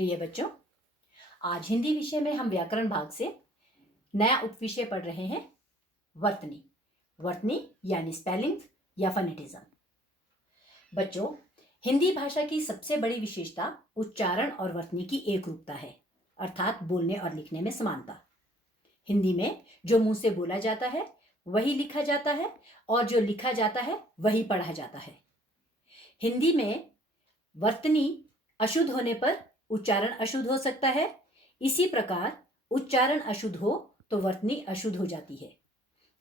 प्रिय बच्चों, आज हिंदी विषय में हम व्याकरण भाग से नया उपविषय पढ़ रहे हैं, वर्तनी। वर्तनी यानी स्पेलिंग या फनेटिज्म। बच्चों, हिंदी भाषा की सबसे बड़ी विशेषता उच्चारण और वर्तनी की एक रूपता है, अर्थात बोलने और लिखने में समानता। हिंदी में जो मुंह से बोला जाता है वही लिखा जाता है और जो लिखा जाता है वही पढ़ा जाता है। हिंदी में वर्तनी अशुद्ध होने पर उच्चारण अशुद्ध हो सकता है। इसी प्रकार उच्चारण अशुद्ध हो तो वर्तनी अशुद्ध हो जाती है।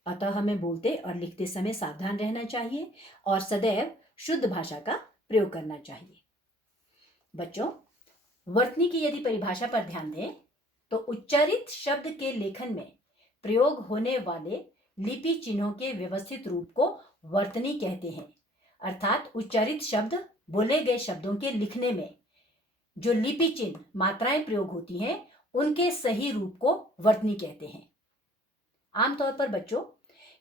अतः हमें बोलते और लिखते समय सावधान रहना चाहिए और सदैव शुद्ध भाषा का प्रयोग करना चाहिए। बच्चों, वर्तनी की यदि परिभाषा पर ध्यान दें तो उच्चारित शब्द के लेखन में प्रयोग होने वाले लिपि चिन्हों के व्यवस्थित रूप को वर्तनी कहते हैं। अर्थात उच्चारित शब्द बोले गए शब्दों के लिखने में जो लिपि चिन्ह मात्राएं प्रयोग होती हैं उनके सही रूप को वर्तनी कहते हैं। आमतौर पर बच्चों,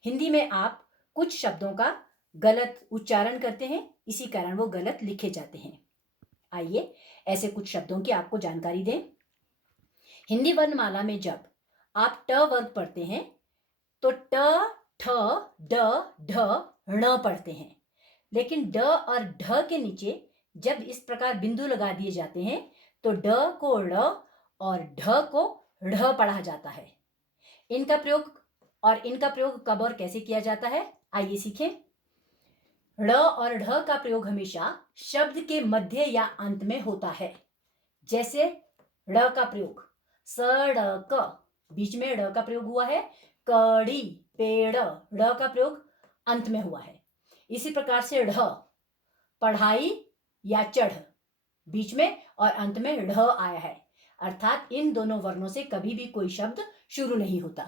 हिंदी में आप कुछ शब्दों का गलत उच्चारण करते हैं, इसी कारण वो गलत लिखे जाते हैं। आइए ऐसे कुछ शब्दों की आपको जानकारी दें। हिंदी वर्णमाला में जब आप ट वर्ग पढ़ते हैं तो ट, ठ, ड, ढ, ण पढ़ते हैं, लेकिन ड और ढ के नीचे जब इस प्रकार बिंदु लगा दिए जाते हैं तो ड को ड़ और ढ को ढ़ पढ़ा जाता है। इनका प्रयोग कब और कैसे किया जाता है, आइए सीखें। ड़ और ढ का प्रयोग हमेशा शब्द के मध्य या अंत में होता है। जैसे ड़ का प्रयोग सड़क, बीच में ड़ का प्रयोग हुआ है। कड़ी, पेड़, ड़ का प्रयोग अंत में हुआ है। इसी प्रकार से ढ, पढ़ाई या चढ़, बीच में और अंत में ढ आया है, अर्थात इन दोनों वर्णों से कभी भी कोई शब्द शुरू नहीं होता।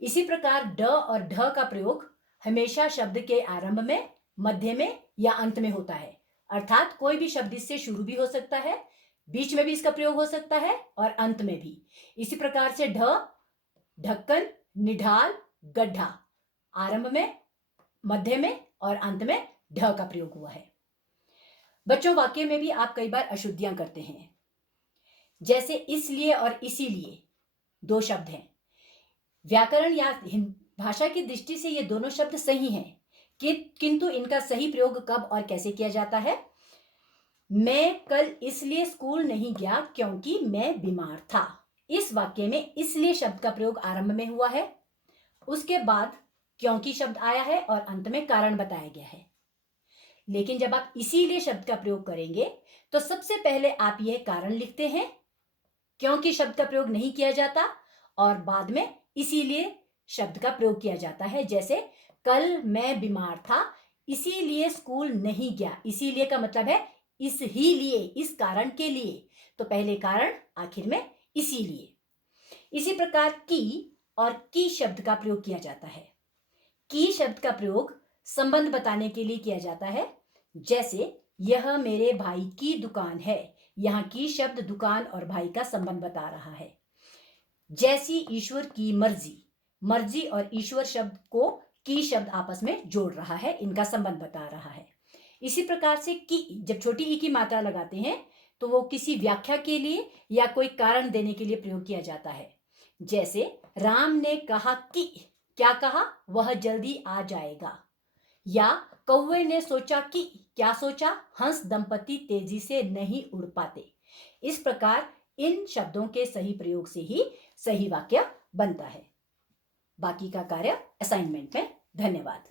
इसी प्रकार ड और ढ का प्रयोग हमेशा शब्द के आरंभ में, मध्य में या अंत में होता है, अर्थात कोई भी शब्द इससे शुरू भी हो सकता है, बीच में भी इसका प्रयोग हो सकता है और अंत में भी। इसी प्रकार से ढ, ढक्कन, निढाल, गड्ढा, आरंभ में, मध्य में और अंत में ढ का प्रयोग हुआ है। बच्चों, वाक्य में भी आप कई बार अशुद्धियां करते हैं। जैसे इसलिए और इसीलिए दो शब्द हैं। व्याकरण या भाषा की दृष्टि से ये दोनों शब्द सही हैं, किंतु इनका सही प्रयोग कब और कैसे किया जाता है। मैं कल इसलिए स्कूल नहीं गया क्योंकि मैं बीमार था। इस वाक्य में इसलिए शब्द का प्रयोग आरंभ में हुआ है, उसके बाद क्योंकि शब्द आया है और अंत में कारण बताया गया है। लेकिन जब आप इसीलिए शब्द का प्रयोग करेंगे तो सबसे पहले आप यह कारण लिखते हैं, क्योंकि शब्द का प्रयोग नहीं किया जाता और बाद में इसीलिए शब्द का प्रयोग किया जाता है। जैसे कल मैं बीमार था इसीलिए स्कूल नहीं गया। इसीलिए का मतलब है इस ही लिए, इस कारण के लिए, तो पहले कारण, आखिर में इसीलिए। इसी प्रकार की और की शब्द का प्रयोग किया जाता है। की शब्द का प्रयोग संबंध बताने के लिए किया जाता है। जैसे यह मेरे भाई की दुकान है, यहां की शब्द दुकान और भाई का संबंध बता रहा है। जैसी ईश्वर की मर्जी, मर्जी और ईश्वर शब्द को की शब्द आपस में जोड़ रहा है, इनका संबंध बता रहा है। इसी प्रकार से की, जब छोटी ई की मात्रा लगाते हैं तो वो किसी व्याख्या के लिए या कोई कारण देने के लिए प्रयोग किया जाता है। जैसे राम ने कहा कि, क्या कहा, वह जल्दी आ जाएगा। या कौवे ने सोचा कि, क्या सोचा, हंस दंपति तेजी से नहीं उड़ पाते। इस प्रकार इन शब्दों के सही प्रयोग से ही सही वाक्य बनता है। बाकी का कार्य असाइनमेंट में। धन्यवाद।